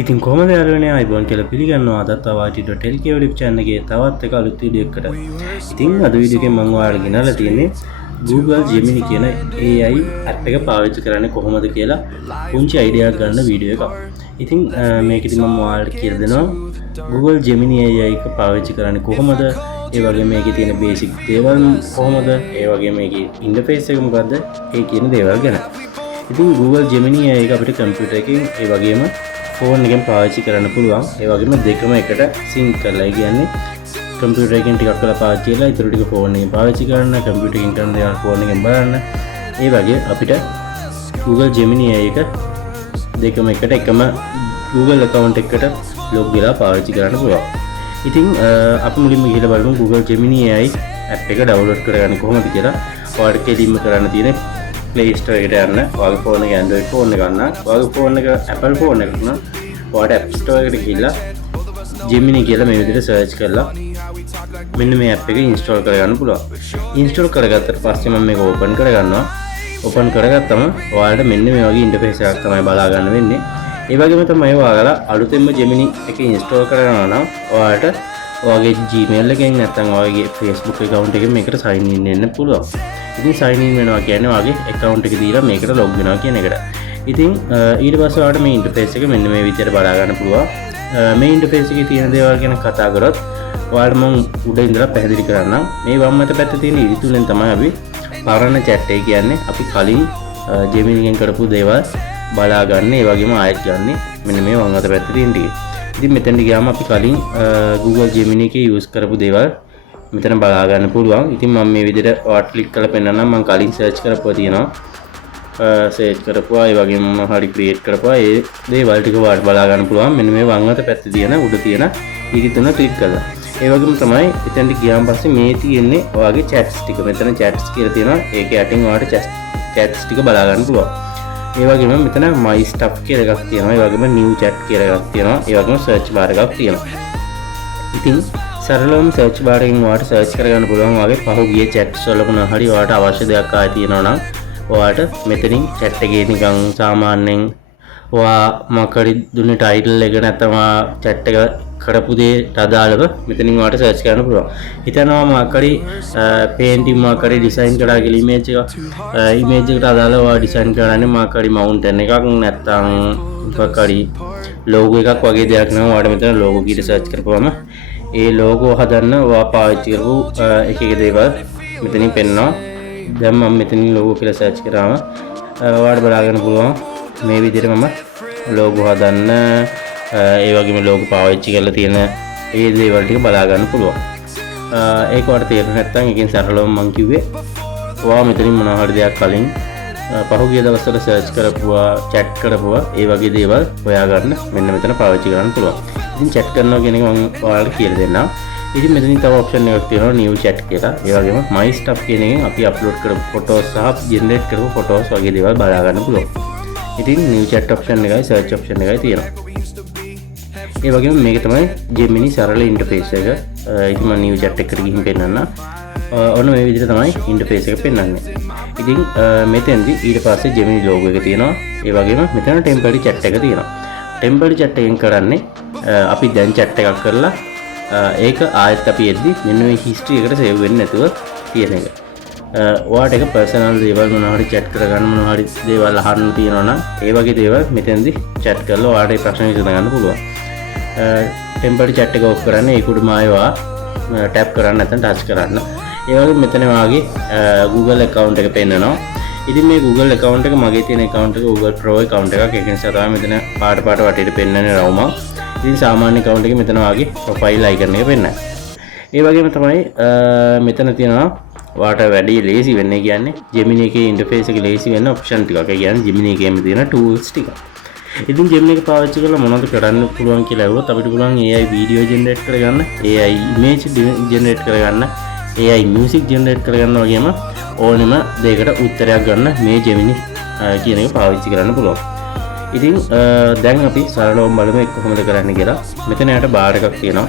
ඉතින් කොහොමද යාළුවනේ අයිබෝන් කියලා පිළිගන්නවා අදත් ආවාටිට ටෙල්කේ YouTube channel එකේ තවත් එක අලුත් වීඩියෝ එකකට. ඉතින් අද වීඩියෝ එකෙන් මම ඔයාලට ගෙනල්ලා තියෙන්නේ Google Gemini කියන AI app එක පාවිච්චි කරන්නේ කොහොමද කියලා පුංචි අයිඩියා එකක් ගන්න වීඩියෝ එකක්. ඉතින් මේකෙදි මම ඔයාලට කියලා දෙනවා Google Gemini AI එක පාවිච්චි කරන්නේ කොහොමද? ඒ වගේම මේකේ තියෙන බේසික් දේවල් කොහොමද? ඒ වගේම මේකේ ඉන්ටර්ෆේස් එක මොකද්ද? ඒ කියන දේවල් ගැන. ඉතින් Google Gemini AI එක අපිට කම්පියුටර් එකකින් ඒ වගේම ෆෝන් එකෙන් පාවිච්චි කරන්න පුළුවන්. ඒ වගේම දෙකම එකට සින්ක් කරලා කියන්නේ කම්පියුටර් එකෙන් ටිකක් කරලා පාවිච්චි කරලා ඊටු ටික ෆෝන් එකෙන් පාවිච්චි කරන්න, කම්පියුටර් එකෙන් කරන දේවල් ෆෝන් එකෙන් බලන්න. ඒ වගේ අපිට Google Gemini AI එක දෙකම එකට එකම Google account එකකට log වෙලා පාවිච්චි කරන්න පුළුවන්. ඉතින් අපි මුලින්ම ගිහලා බලමු Google Gemini AI app එක download කරගන්න කොහොමද කියලා. ඔයාලට කෙලින්ම කරන්න තියෙන්නේ Play Store එකට යන්න. ඔයාගේ ෆෝන් එක Android ෆෝන් එක ගන්න. ඔයාගේ ෆෝන් එක Apple ෆෝන් එකක් නම් ඔයාලට App Store එකට ගිහලා Gemini කියලා මේ විදිහට search කරලා මෙන්න මේ app එක install කරගන්න පුළුවන්. install කරගත්තට පස්සේ මම මේක open කරගන්නවා. open කරගත්තම ඔයාලට මෙන්න මේ වගේ interface එකක් තමයි බලා ගන්න වෙන්නේ. ඒ වගේම තමයි ඔයාලා අලුතෙන්ම Gemini එක install කරනවා නම් ඔයාලට ඔයාගේ Gmail එකෙන් නැත්නම් ඔයාගේ Facebook account එකෙන් මේකට sign in වෙන්න පුළුවන්. ඉතින් sign in වෙනවා කියන්නේ ඔයාගේ account එක දීලා මේකට log වෙනවා කියන එකට. ඉතින් ඊට පස්සේ ඔයාලට මේ interface එක මෙන්න මේ විදිහට බලා ගන්න පුළුවන්. මේ interface එකේ තියෙන දේවල් ගැන කතා කරොත් ඔයාලට මම උඩ ඉඳලා පැහැදිලි කරන්නම්. මේ වම් අත පැත්තේ තියෙන ඉරිතුලෙන් තමයි අපි පරණ chat එක කියන්නේ අපි කලින් Gemini එකෙන් කරපු දේවල් බලා ගන්න. ඒ වගේම ආයෙත් ගන්න මෙන්න මේ වම් අත පැත්තේ තියෙන ටික. ඉතින් මෙතනට ගියාම අපි කලින් Google Gemini එකේ use කරපු දේවල් මෙතන බලා ගන්න පුළුවන්. ඉතින් මම මේ විදිහට ඔයාලට ක්ලික් කරලා පෙන්නන්නම්. මම කලින් search කරපුවා තියෙනවා. search කරපුවා ඒ වගේම මම හරි create කරපුවා ඒ දේවල් ටික ඔයාලට බලා ගන්න පුළුවන්. මෙන්න මේ වම් අත පැත්තේ තියෙන උඩ තියෙන ඉරිතුන ක්ලික් කරලා. ඒ වගේම තමයි එතනට ගියාන් පස්සේ මේ තියෙන්නේ ඔයාගේ chats ටික. මෙතන chats කියලා තියෙනවා. ඒක යටින් ඔයාලට chats ටික බලා ගන්න පුළුවන්. ඒ වගේම මෙතන my stuff කියලා එකක් තියෙනවා. ඒ වගේම new chat කියලා එකක් තියෙනවා. ඒ වගේම search bar එකක් තියෙනවා. ඉතින් සරලවම search bar එකෙන් ඔයාලට search කරගන්න පුළුවන් වගේ පහුගිය chats වල මොනවා හරි ඔයාලට අවශ්‍ය දෙයක් ආයෙ තියෙනවා නම් ඔයාලට මෙතනින් chat එකේ නිකන් සාමාන්‍යයෙන් ඔයා මොකක්ද දුන්නේ title එක නැත්නම් chat එක කරපු දේට අදාළව මෙතනින් ඔයාලට search කරන්න පුළුවන්. හිතනවා මොකක්ද painting මොකක්ද design කරලා කියලා image එකට අදාළව ඔයා design කරන්නේ මොකක්ද mountain එකක් නැත්නම් මොකක්ද logo එකක් වගේ දෙයක් නම් ඔයාලට මෙතන logo කීට search කරපුවම ඒ logo හදන්න ඔයා පාවිච්චි කරපු එක එක දේවල් මෙතනින් පෙන්නනවා. දැන් මම මෙතනින් logo කියලා search කරාම ඔයාලට බලා ගන්න පුළුවන් මේ විදිහට මම logo හදන්න ඒ වගේම logo පාවිච්චි කරලා තියෙන ඒ දේවල් ටික බලා ගන්න පුළුවන්. ඒක ඔයාලට තේරුනේ නැත්නම් එකෙන් සරලවම මම කිව්වේ ඔයා මෙතනින් මොනවා හරි දෙයක් කලින් පහුගිය දවස්වල search කරපුවා chat කරපුවා ඒ වගේ දේවල් හොයාගන්න මෙන්න මෙතන පාවිච්චි කරන්න පුළුවන්. ඉතින් chat කරනවා කියන එක මම ඔයාලට කියලා දෙන්නම්. ඉතින් මෙතනින් තව option එකක් තියෙනවා new chat කියලා. ඒ වගේම my stuff කියන එකෙන් අපි upload කරපු photos සහ generate කරපු photos වගේ දේවල් බලා ගන්න පුළුවන්. ඉතින් new chat option එකයි search option එකයි තියෙනවා. ඒ වගේම මේක තමයි Gemini සරල interface එක. ඉතින් මම new chat එකට ගිහින් පෙන්නන්න. ඔන්න මේ විදිහට තමයි interface එක පෙන්වන්නේ. ඉතින් මෙතෙන්දි ඊට පස්සේ Gemini logo එක තියෙනවා. ඒ වගේම මෙතන temporary chat එක තියෙනවා. temporary chat එකෙන් කරන්නේ අපි දැන් chat එකක් කරලා ඒක ආයෙත් අපි එද්දි මෙන්න මේ history එකට save වෙන්නේ නැතුව තියෙන එක. ඔයාලට ඒක personal දේවල් මොනවා හරි chat කරගන්න මොනවා හරි දේවල් අහන්න තියෙනවා නම් ඒ වගේ දේවල් මෙතෙන්දි chat කරලා ඔයාලට ඒ ප්‍රශ්න විසඳ ගන්න පුළුවන්. temporary chat එක off කරන්න ඒක උඩම ආයෙවා tap කරන්න නැත්නම් touch කරන්න. ඒ වගේ මෙතන වාගේ Google account එක පෙන්නනවා. ඉතින් මේ Google account එක මගේ තියෙන account එක Google Pro account එකක්. ඒක නිසා තමයි මෙතන පාට වටේට පෙන්නන්නේ රවුම. ඉතින් සාමාන්‍ය account එකේ මෙතන වාගේ profile icon එක පෙන්නනවා. ඒ වගේම තමයි මෙතන තියෙනවා ඔයාලට වැඩි ලේසි වෙන්නේ කියන්නේ Gemini එකේ interface එක ලේසි වෙන්න option ටිකක්. ඒ කියන්නේ Gemini එකේම තියෙන tools ටික. ඉතින් Gemini එක පාවිච්චි කරලා මොනවද කරන්න පුළුවන් කියලා අහුවොත් අපිට පුළුවන් AI video generate කරගන්න, AI image generate කරගන්න, AI music generate කරගන්න වගේම ඕනෙම දෙයකට උත්තරයක් ගන්න මේ Gemini කියන එක පාවිච්චි කරන්න පුළුවන්. ඉතින් දැන් අපි සරලවම බලමු ඒක කොහොමද කරන්න කියලා. මෙතන යට බාර් එකක් තියෙනවා.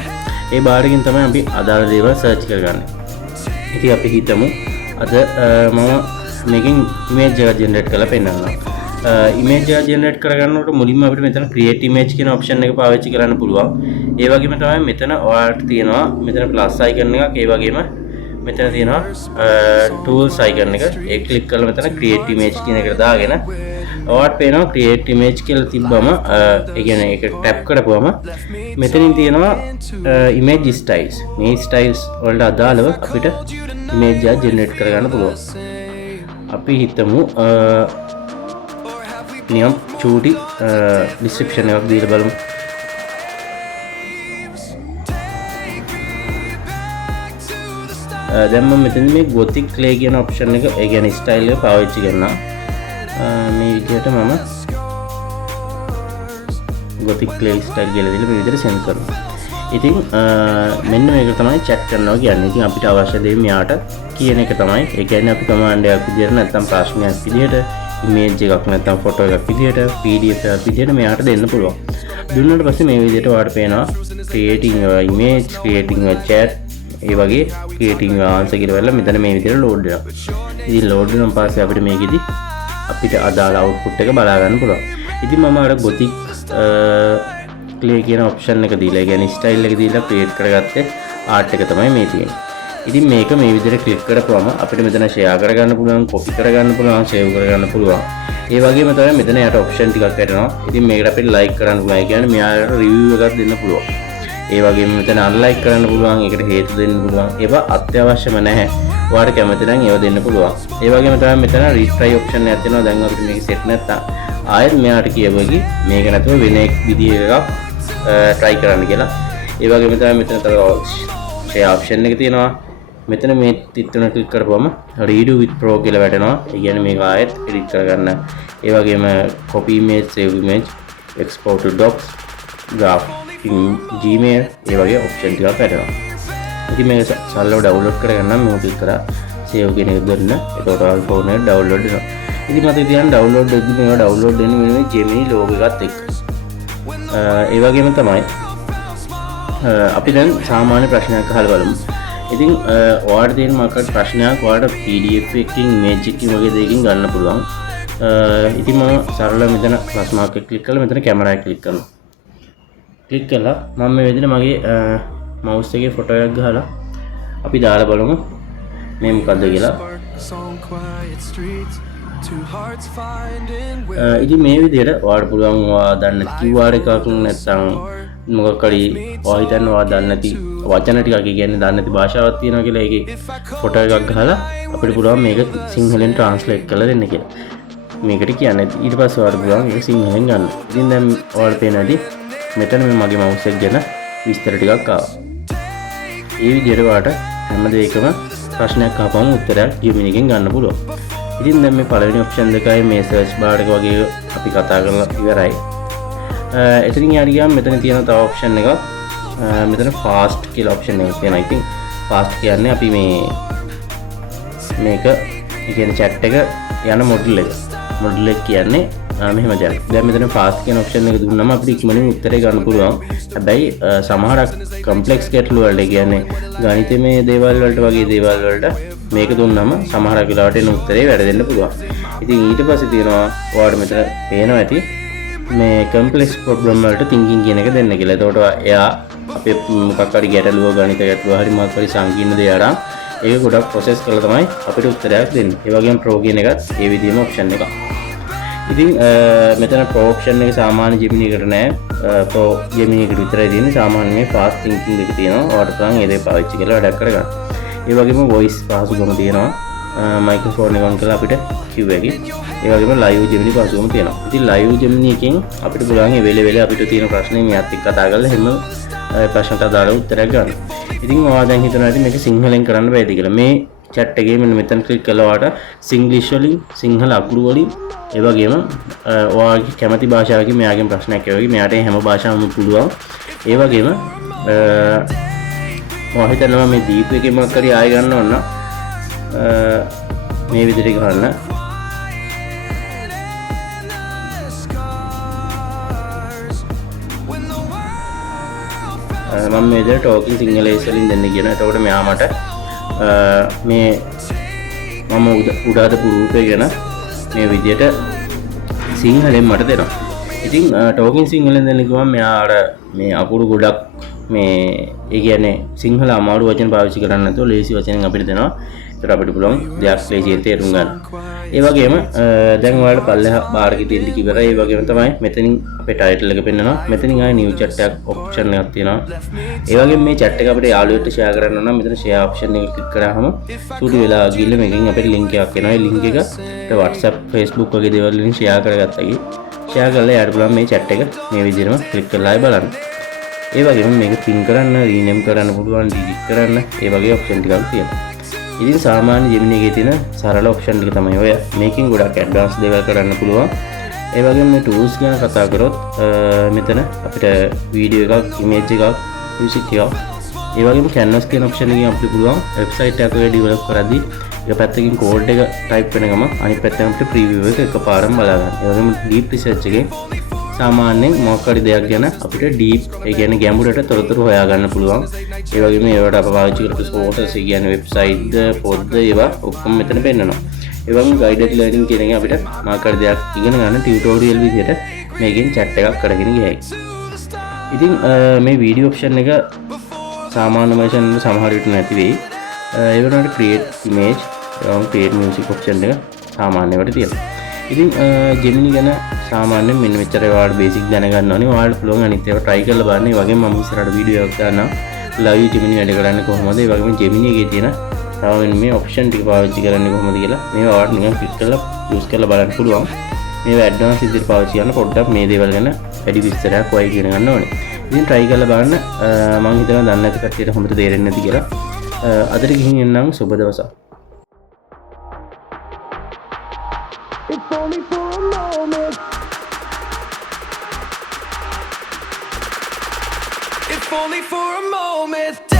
ඒ බාර් එකෙන් තමයි අපි අදාළ දේවල් search කරගන්නේ. ඉතින් අපි හිතමු අද මම මේකෙන් image එකක් generate කරලා පෙන්නනවා. ඉමේජ් එක ජෙනරේට් කරගන්නකොට මුලින්ම අපිට මෙතන ක්‍රියේට් ඉමේජ් කියන ඔප්ෂන් එක පාවිච්චි කරන්න පුළුවන්. ඒ වගේම තමයි මෙතන ඔයාලට තියෙනවා මෙතන ප්ලස් අයිකන් එකක්. ඒ වගේම මෙතන තියෙනවා ටූල්ස් අයිකන් එක. ඒක ක්ලික් කරලා මෙතන ක්‍රියේට් ඉමේජ් කියන එකට දාගෙන ඔයාලට පේනවා ක්‍රියේට් ඉමේජ් කියලා තිබ්බම ඒ කියන්නේ ඒක ටැප් කරපුවම මෙතනින් තියෙනවා ඉමේජ් ස්ටයිල්ස්. මේ ස්ටයිල්ස් වලට අදාළව අපිට ඉමේජ් එක ජෙනරේට් කරගන්න පුළුවන්. අපි හිතමු නියම් චූටි ඩිස්ක්‍රිප්ෂන් එකක් දීලා බලමු. දැන් මම මෙතන මේ ගොතික් ක්ලේ කියන ඔප්ෂන් එක ඒ කියන්නේ ස්ටයිල් එක පාවිච්චි කරනවා. මේ විදිහට මම ගොතික් ක්ලේ ස්ටයිල් කියලා දීලා මේ විදිහට සෙන්ඩ් කරනවා. ඉතින් මෙන්න මේක තමයි chat කරනවා කියන්නේ. ඉතින් අපිට අවශ්‍ය දේ මෙයාට කියන එක තමයි. ඒ කියන්නේ අපි කමාන්ඩ් එකක් විදිහට නැත්නම් ප්‍රශ්නයක් විදිහට ඉමේජ් එකක් නැත්නම් ෆොටෝ එකක් විදිහට PDF එකක් විදිහට මෙයාට දෙන්න පුළුවන්. දුන්නාට පස්සේ මේ විදිහට ඔයාලට පේනවා creating your image, creating your chat, ඒ වගේ creating your answer කියලා වෙලා මෙතන මේ විදිහට load වෙනවා. ඉතින් load වුණාන් පස්සේ අපිට මේකෙදි අපිට අදාළ output එක බලා ගන්න පුළුවන්. ඉතින් මම අර gothic clay කියන option එක දීලා, ඒ කියන්නේ style එක දීලා create කරගත්තේ art එක තමයි මේ තියෙන්නේ. ඉතින් මේක මේ විදිහට ක්ලික් කරපුවම අපිට මෙතන share කරගන්න පුළුවන්, copy කරගන්න පුළුවන්, save කරගන්න පුළුවන්. ඒ වගේම තමයි මෙතන යට option ටිකක් ඇටෙනවා. ඉතින් මේකට අපිට like කරන්න පුළුවන්. ඒ කියන්නේ මෙයාට review එකක් දෙන්න පුළුවන්. ඒ වගේම මෙතන unlike කරන්න පුළුවන්. ඒකට හේතු දෙන්න පුළුවන්. ඒවා අත්‍යවශ්‍යම නැහැ. ඔයාලට කැමති නම් ඒවා දෙන්න පුළුවන්. ඒ වගේම තමයි මෙතන retry option එකක් තියෙනවා. දැන් අපිට මේක set නැත්තම් ආයෙත් මෙයාට කියවගි මේක නැතුව වෙන එක විදිහ එකක් try කරන්න කියලා. ඒ වගේම තමයි මෙතන තව share option එක තියෙනවා. මෙතන මේ තිත්තුන ක්ලික් කරපුවම redo with pro කියලා වැටෙනවා. ඒ කියන්නේ මේක ආයෙත් edit කරගන්න. ඒ වගේම copy image, save image, export to docs, graph in Gmail ඒ වගේ option ටිකක් වැටෙනවා. ඉතින් මේක සරලව download කරගන්න මම ක්ලික් කරා save කියන එක දුන්න. ඒකට ඔයාලා ෆෝන් එකේ download වෙනවා. ඉතින් මතක තියාගන්න download වෙද්දි මේවා download වෙන්නේ මේ Gemini logo එකත් එක්ක. ඒ වගේම තමයි අපි දැන් සාමාන්‍ය ප්‍රශ්නයක් අහලා බලමු. ඉතින් ඔයාලට තියෙන මොකක්ද ප්‍රශ්නයක් ඔයාලට PDF එකකින් image එකකින් වගේ දෙයකින් ගන්න පුළුවන්. ඉතින් මම සරල මෙතන plus mark එක ක්ලික් කරලා මෙතන camera එක ක්ලික් කරනවා. ක්ලික් කළා මම මේ විදිහට මගේ mouse එකේ ෆොටෝ එකක් ගහලා අපි දාලා බලමු මේ මොකද්ද කියලා. ඉතින් මේ විදිහට ඔයාලට පුළුවන් ඔයා දන්න QR එකක් නැත්නම් මොකක් හරි ඔයා හිතන්න ඔයා දන්නේ නැති වචන ටිකක් කියන්නේ දන්නේ නැති භාෂාවක් තියෙනවා කියලා ඒකේ ෆොටෝ එකක් ගහලා අපිට පුළුවන් මේක සිංහලෙන් ට්‍රාන්ස්ලේට් කරලා දෙන්න කියලා. මේකට කියන්නේ ඊට පස්සේ ඔයාලට පුළුවන් ඒක සිංහලෙන් ගන්න. ඉතින් දැන් ඔයාලට පේනවාදී මෙතන මේ මගේ mouse එක ගැන විස්තර ටිකක් ආවා. මේ විදිහට ඔයාලට හැම දෙයකම ප්‍රශ්නයක් ආපම උත්තරයක් Gemini එකෙන් ගන්න පුළුවන්. ඉතින් දැන් මේ පළවෙනි option එකයි මේ search bar එක වගේ අපි කතා කරලා ඉවරයි. එතනින් යාට ගියාම මෙතන තියෙන තව option එකක් මෙතන fast කියලා option එකක් තියෙනවා. ඉතින් fast කියන්නේ අපි මේක කියන්නේ chat එක යන model එක. model එක කියන්නේ මෙහෙම දෙයක්. දැන් මෙතන fast කියන option එක දුන්නම අපිට ඉක්මනින් උත්තරේ ගන්න පුළුවන්. හැබැයි සමහරක් complex ගැටලු වලට කියන්නේ ගණිතමය දේවල් වලට වගේ දේවල් වලට මේක දුන්නම සමහරක් වෙලාවට එන උත්තරේ වැරදෙන්න පුළුවන්. ඉතින් ඊට පස්සේ තියෙනවා ඔයාලට මෙතන පේනවා ඇති මේ complex problem වලට thinking කියන එක දෙන්න කියලා. එතකොට එයා අපේ මොකක් හරි ගැටලුව ගණිත ගැටලුව හරි මොකක් හරි සංකීර්ණ දෙයක් අරන් ඒක ගොඩක් process කරලා තමයි අපිට උත්තරයක් දෙන්නේ. ඒ වගේම pro කියන එකත් ඒ විදිහම option එකක්. ඉතින් මෙතන pro option එක සාමාන්‍ය Gemini එකට නෑ. pro Gemini එකට විතරයි තියෙන්නේ. සාමාන්‍ය මේ fast thinking එක තියෙනවා. ඔයාලට පුළුවන් ඒ දේ පාවිච්චි කරලා වැඩක් කරගන්න. ඒ වගේම voice පහසුකම තියෙනවා. මයික්‍රොෆෝන් එක on කරලා අපිට queue එකේ ඒ වගේම live Gemini පහසුකම තියෙනවා. ඉතින් live Gemini එකෙන් අපිට පුළුවන් මේ වෙලේ අපිට තියෙන ප්‍රශ්නේ මෙයාත් එක්ක කතා කරලා හැම ප්‍රශ්නට අදාළ උත්තරයක් ගන්න. ඉතින් ඔයා දැන් හිතනවා ඉතින් මේක සිංහලෙන් කරන්න බෑද කියලා. මේ chat එකේ මෙන්න මෙතන ක්ලික් කළා ඔයාට Singlish වලින් සිංහල අකුරු වලින් ඒ වගේම ඔයාගේ කැමති භාෂාවකින් මෙයාගෙන් ප්‍රශ්නයක් ඇහුවා. මෙයාට හැම භාෂාවම පුළුවන්. ඒ වගේම ඔයා හිතනවා මේ දීපු එකේ මොකක් හරි ආයෙ ගන්න ඕන නම් මේ විදිහට ගන්න. මම මේ විදිහට talking Sinhalese වලින් දෙන්න කියනවා. එතකොට මෙයා මට මේ මම උඩ හදපු රූපේ ගැන මේ විදිහට සිංහලෙන් මට දෙනවා. ඉතින් ටෝකින් සිංහලෙන් දෙන්න කිව්වම මෙයාට මේ අකුරු ගොඩක් මේ ඒ කියන්නේ සිංහල අමාරු වචන පාවිච්චි කරන්නේ නැතුව ලේසි වචනෙන් අපිට දෙනවා. ඒකට අපිට පුළුවන් දෙයක් ලේසියෙන් තේරුම් ගන්න. ඒ වගේම දැන් ඔයාලට පල්ලෙහා බාර් එකේ තියෙන ටික ඉවරයි. ඒ වගේම තමයි මෙතනින් අපේ ටයිටල් එක පෙන්නනවා. මෙතනින් ආයේ නිව් chat එකක් ඔප්ෂන් එකක් තියෙනවා. ඒ වගේම මේ chat එක අපිට යාළුවෙක්ට ෂෙයා කරන්න නම් මෙතන ෂෙයා ඔප්ෂන් එක ක්ලික් කරාම සුදු වෙලා ගිහිල්ලා මේකෙන් අපිට link එකක් එනවා. ඒ link එක අපිට WhatsApp, Facebook වගේ දේවල් වලින් ෂෙයා කරගත්තා කි. ෂෙයා කරලා යාට පුළුවන් මේ chat එක මේ විදිහටම ක්ලික් කරලා ආයෙ බලන්න. ඒ වගේම මේක පින් කරන්න, රීනේම් කරන්න පුළුවන්, ඩිලීට් කරන්න ඒ වගේ ඔප්ෂන් ටිකක් තියෙනවා. ඉතින් සාමාන්‍ය Gemini එකේ තියෙන සරල ඔප්ෂන් ටික තමයි ඔය. මේකෙන් ගොඩක් ඇඩ්වාන්ස් දේවල් කරන්න පුළුවන්. ඒ වගේම මේ tools ගැන කතා කරොත් මෙතන අපිට වීඩියෝ එකක්, image එකක්, music එකක්, ඒ වගේම canvas කියන ඔප්ෂන් එකකින් අපිට පුළුවන් වෙබ්සයිට් එකක් ඩෙවලොප් කරද්දී එක පැත්තකින් කෝඩ් එක ටයිප් වෙන ගමන් අනිත් පැත්තෙන් අපිට ප්‍රීවියු එක එකපාරම බලා ගන්න. ඒ වගේම deep research එකෙන් සාමාන්‍යයෙන් මොකක් හරි දෙයක් ගැන අපිට ඩීප් ඒ කියන්නේ ගැඹුරට තොරතුරු හොයාගන්න පුළුවන්. ඒ වගේම ඒවට අප පාවිච්චි කරපු සෝර්සස් ඒ කියන්නේ වෙබ්සයිට්ද පොත්ද ඒවා ඔක්කොම මෙතන පෙන්නනවා. ඒ වගේම ගයිඩඩ් ලර්නින් කියන එක අපිට මොකක් හරි දෙයක් ඉගෙන ගන්න ටියුටෝරියල් විදිහට මේකෙන් chat එකක් කරගෙන ගියයි. ඉතින් මේ වීඩියෝ ඔප්ෂන් එක සාමාන්‍ය version වල සමහර විට නැති වෙයි. ඒ වුණාට create image create music option එක සාමාන්‍ය වට තියෙනවා. ඉතින් Gemini ගැන සාමාන්‍යයෙන් මෙන්න මෙච්චර ඔයාලට බේසික් දැනගන්න ඕනේ. ඔයාලට පුළුවන් අනිත් ඒවා try කරලා බලන්න. ඒ වගේම මම ඉස්සරහට වීඩියෝ එකක් දාන්නම්. live Gemini වැඩ කරන්නේ කොහොමද? ඒ වගේම Gemini එකේ තියෙන තව මේ ඔප්ෂන් ටික පාවිච්චි කරන්නේ කොහොමද කියලා මේවා ඔයාලට නිකන් ක්ලික් කරලා යූස් කරලා බලන්න පුළුවන්. මේවා ඇඩ්වාන්ස් විදිහට පාවිච්චි කරන පොඩ්ඩක් මේ දේවල් ගැන වැඩි විස්තරයක් ඔයයි ඉගෙන ගන්න ඕනේ. ඉතින් try කරලා බලන්න. මම හිතනවා දන්නේ නැති කට්ටියට හොඳට තේරෙන්නේ නැති කියලා. අදට ගිහින් එන්නම් සුබ දවසක්. It's only for a moment. If only for a moment.